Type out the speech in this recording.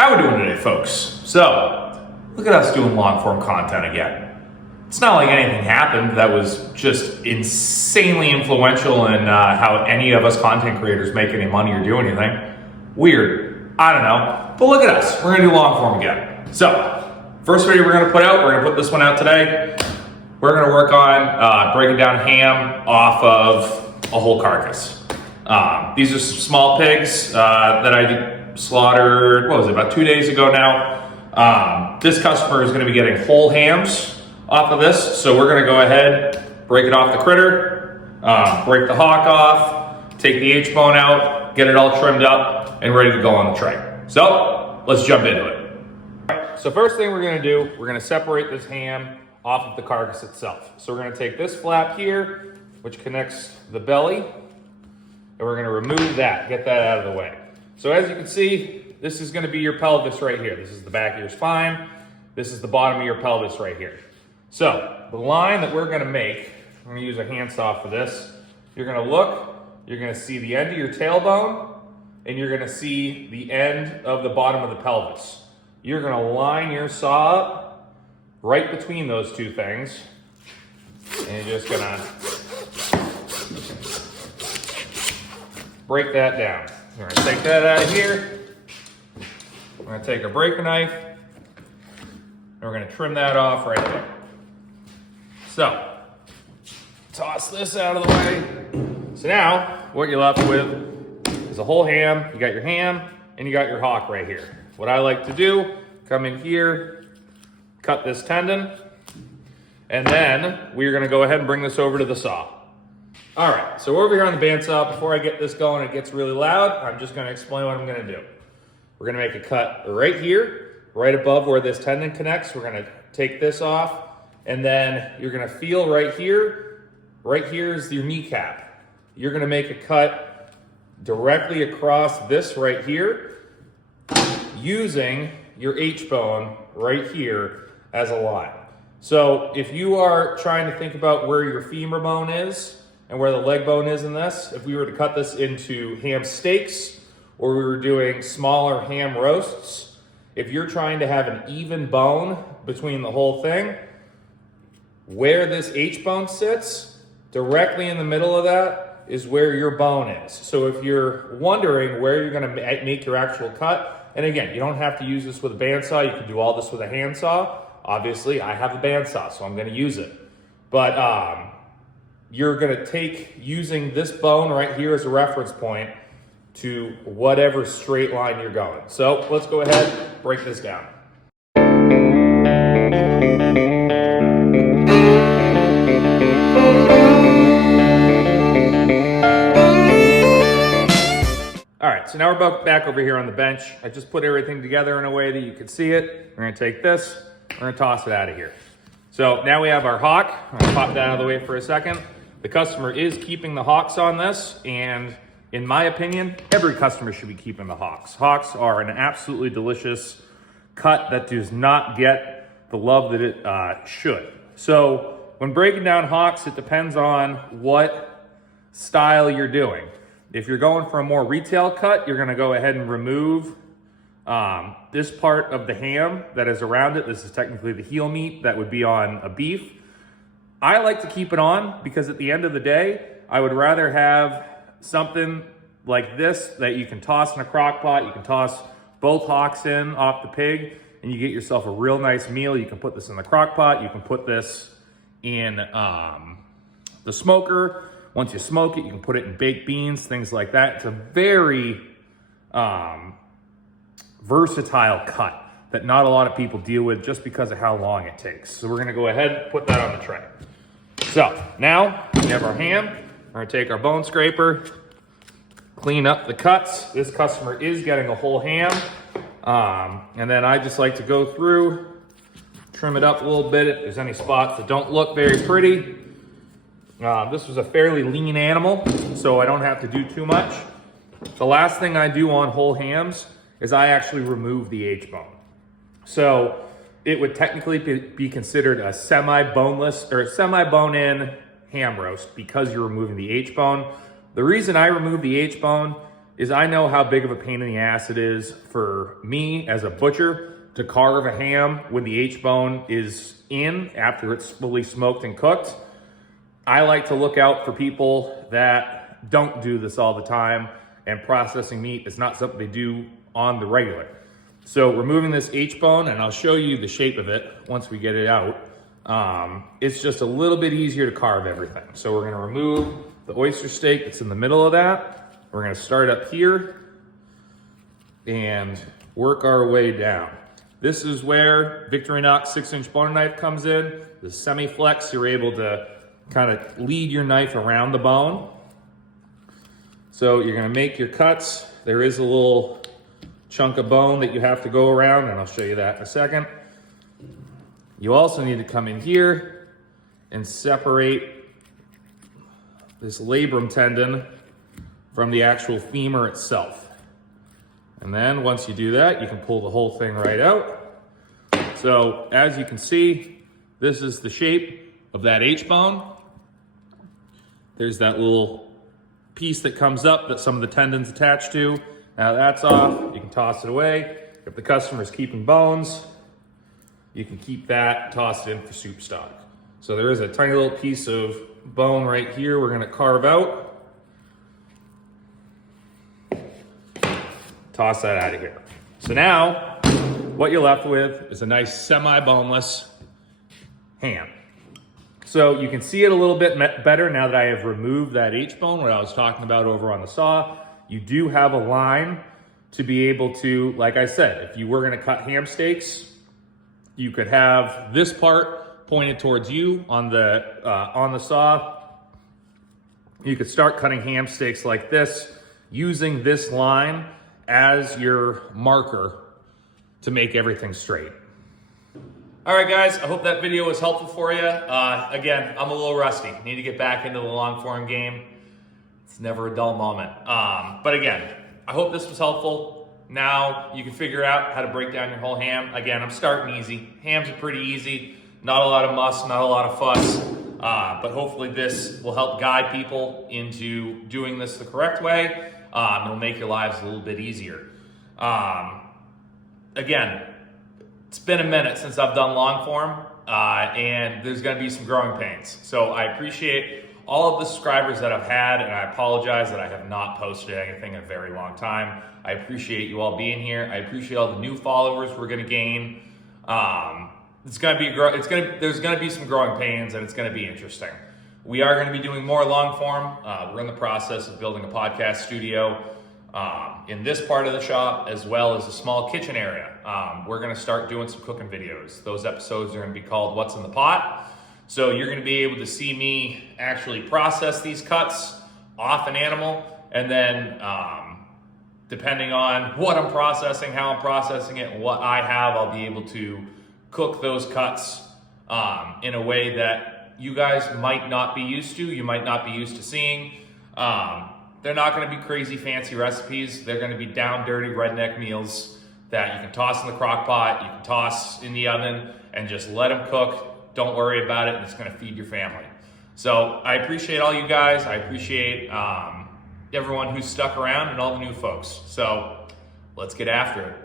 How we doing today, folks? So, look at us doing long form content again. It's not like anything happened that was just insanely influential in how any of us content creators make any money or do anything. Weird. I don't know. But look at us. We're gonna do long form again. So, first video we're gonna put out, we're gonna put this one out today. We're gonna work on breaking down ham off of a whole carcass. These are some small pigs that I slaughtered, what was it, about 2 days ago now. This customer is gonna be getting whole hams off of this, so we're gonna go ahead, break it off the critter, break the hock off, take the H-bone out, get it all trimmed up and ready to go on the tray. So, let's jump into it. So first thing we're gonna do, we're gonna separate this ham off of the carcass itself. So we're gonna take this flap here, which connects the belly, and we're gonna remove that, get that out of the way. So as you can see, this is gonna be your pelvis right here. This is the back of your spine. This is the bottom of your pelvis right here. So the line that we're gonna make, I'm gonna use a handsaw for this. You're gonna look, you're gonna see the end of your tailbone, and you're gonna see the end of the bottom of the pelvis. You're gonna line your saw up right between those two things, and you're just gonna break that down. We're gonna take that out of here. We're gonna take a breaker knife, and we're gonna trim that off right there. So, toss this out of the way. So now, what you're left with is a whole ham. You got your ham, and you got your hock right here. What I like to do, come in here, cut this tendon, and then we're gonna go ahead and bring this over to the saw. All right, so we're over here on the bandsaw. Before I get this going, it gets really loud. I'm just gonna explain what I'm gonna do. We're gonna make a cut right here, right above where this tendon connects. We're gonna take this off, and then you're gonna feel right here. Right here is your kneecap. You're gonna make a cut directly across this right here, using your H-bone right here as a line. So if you are trying to think about where your femur bone is and where the leg bone is in this, if we were to cut this into ham steaks or we were doing smaller ham roasts, if you're trying to have an even bone between the whole thing, where this H-bone sits, directly in the middle of that is where your bone is. So if you're wondering where you're gonna make your actual cut, and again, you don't have to use this with a bandsaw, you can do all this with a handsaw. Obviously, I have a bandsaw, so I'm gonna use it. But you're gonna take using this bone right here as a reference point to whatever straight line you're going. So let's go ahead, break this down. All right, so now we're back over here on the bench. I just put everything together in a way that you can see it. We're gonna take this, we're gonna toss it out of here. So now we have our hock. I'm gonna pop that out of the way for a second. The customer is keeping the hocks on this, and in my opinion, every customer should be keeping the hocks. Hocks are an absolutely delicious cut that does not get the love that it should. So when breaking down hocks, it depends on what style you're doing. If you're going for a more retail cut, you're gonna go ahead and remove this part of the ham that is around it. This is technically the heel meat that would be on a beef. I like to keep it on because at the end of the day, I would rather have something like this that you can toss in a crock pot. You can toss both hocks in off the pig and you get yourself a real nice meal. You can put this in the crock pot. You can put this in the smoker. Once you smoke it, you can put it in baked beans, things like that. It's a very versatile cut that not a lot of people deal with just because of how long it takes. So we're gonna go ahead and put that on the tray. So now we have our ham. We're gonna take our bone scraper, clean up the cuts. This customer is getting a whole ham. And then I just like to go through, trim it up a little bit if there's any spots that don't look very pretty. This was a fairly lean animal, so I don't have to do too much. The last thing I do on whole hams is I actually remove the H-bone. So it would technically be considered a semi-boneless or semi-bone-in ham roast because you're removing the H-bone. The reason I remove the H-bone is I know how big of a pain in the ass it is for me as a butcher to carve a ham when the H-bone is in after it's fully smoked and cooked. I like to look out for people that don't do this all the time, and processing meat is not something they do on the regular. So removing this H-bone, and I'll show you the shape of it once we get it out, it's just a little bit easier to carve everything. So we're gonna remove the oyster steak that's in the middle of that. We're gonna start up here and work our way down. This is where Victorinox 6-inch boner knife comes in. The semi-flex, you're able to kind of lead your knife around the bone. So you're gonna make your cuts. There is a little chunk of bone that you have to go around, and I'll show you that in a second. You also need to come in here and separate this labrum tendon from the actual femur itself. And then once you do that, you can pull the whole thing right out. So as you can see, this is the shape of that H-bone. There's that little piece that comes up that some of the tendons attach to. Now that's off, you can toss it away. If the customer's keeping bones, you can keep that, toss it in for soup stock. So there is a tiny little piece of bone right here we're gonna carve out. Toss that out of here. So now, what you're left with is a nice semi-boneless ham. So you can see it a little bit better now that I have removed that H-bone, what I was talking about over on the saw. You do have a line to be able to, like I said, if you were gonna cut ham steaks, you could have this part pointed towards you on the saw. You could start cutting ham steaks like this, using this line as your marker to make everything straight. All right, guys, I hope that video was helpful for you. Again, I'm a little rusty. Need to get back into the long form game. It's never a dull moment. But again, I hope this was helpful. Now you can figure out how to break down your whole ham. Again, I'm starting easy. Hams are pretty easy. Not a lot of muss, not a lot of fuss. But hopefully this will help guide people into doing this the correct way. It'll make your lives a little bit easier. Again, it's been a minute since I've done long form, and there's gonna be some growing pains. So I appreciate all of the subscribers that I've had, and I apologize that I have not posted anything in a very long time. I appreciate you all being here. I appreciate all the new followers we're gonna gain. There's gonna be some growing pains, and it's gonna be interesting. We are gonna be doing more long form. We're in the process of building a podcast studio in this part of the shop, as well as a small kitchen area. We're gonna start doing some cooking videos. Those episodes are gonna be called What's in the Pot. So you're gonna be able to see me actually process these cuts off an animal, and then depending on what I'm processing, how I'm processing it, and what I have, I'll be able to cook those cuts in a way that you guys might not be used to, you might not be used to seeing. They're not gonna be crazy fancy recipes. They're gonna be down dirty redneck meals that you can toss in the crock pot, you can toss in the oven, and just let them cook. Don't worry about it, and it's gonna feed your family. So I appreciate all you guys. I appreciate everyone who's stuck around and all the new folks. So let's get after it.